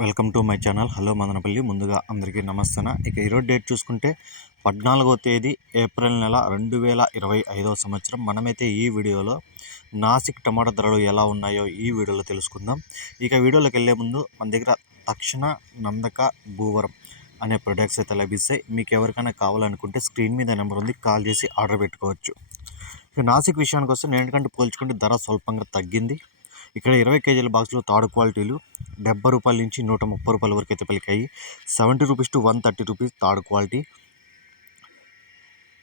Welcome to my channel. Hello Madanapalle. ముందుగా అందరికీ నమస్తన. ఇక ఈరోజు డేట్ చూసుకుంటే పద్నాలుగో తేదీ ఏప్రిల్ నెల రెండు వేల ఇరవై ఐదవ సంవత్సరం. మనమైతే ఈ వీడియోలో నాసిక్ టమాటా ధరలు ఎలా ఉన్నాయో ఈ వీడియోలో తెలుసుకుందాం. ఇక వీడియోలోకి వెళ్ళే ముందు మన దగ్గర తక్షణ నందక భూవరం అనే ప్రొడక్ట్స్ అయితే లభిస్తాయి. మీకు ఎవరికైనా కావాలనుకుంటే స్క్రీన్ మీద నెంబర్ ఉంది కాల్ చేసి ఆర్డర్ పెట్టుకోవచ్చు. ఇక నాసిక్ విషయానికి వస్తే నేటికంటే పోల్చుకుంటే ధర స్వల్పంగా తగ్గింది. ఇక్కడ ఇరవై కేజీల బాక్స్లో తాడు క్వాలిటీలు డెబ్బై రూపాయల నుంచి నూట ముప్పై రూపాయల వరకు అయితే పలికాయి. Seventy rupees to one thirty rupees third quality.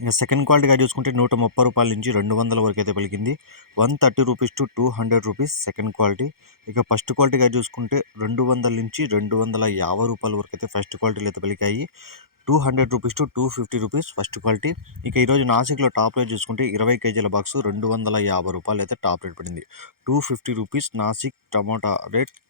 ఇంకా సెకండ్ క్వాలిటీగా చూసుకుంటే నూట ముప్పై రూపాయల నుంచి రెండు వందల వరకు అయితే పలికింది. One thirty rupees to two hundred rupees second quality. ఇక ఫస్ట్ క్వాలిటీగా చూసుకుంటే రెండు వందల నుంచి రెండు వందల యాభై రూపాయల వరకు అయితే ఫస్ట్ క్వాలిటీలు అయితే పలికాయి. Two hundred rupees to two fifty rupees first quality. ఇక ఈరోజు నాసిక్లో టాప్ రేట్ చూసుకుంటే ఇరవై కేజీల బాక్స్ రెండు వందల యాభై రూపాయలు అయితే టాప్ రేట్ పడింది. టూ ఫిఫ్టీ రూపీస్ నాసిక్ టమాటా రేట్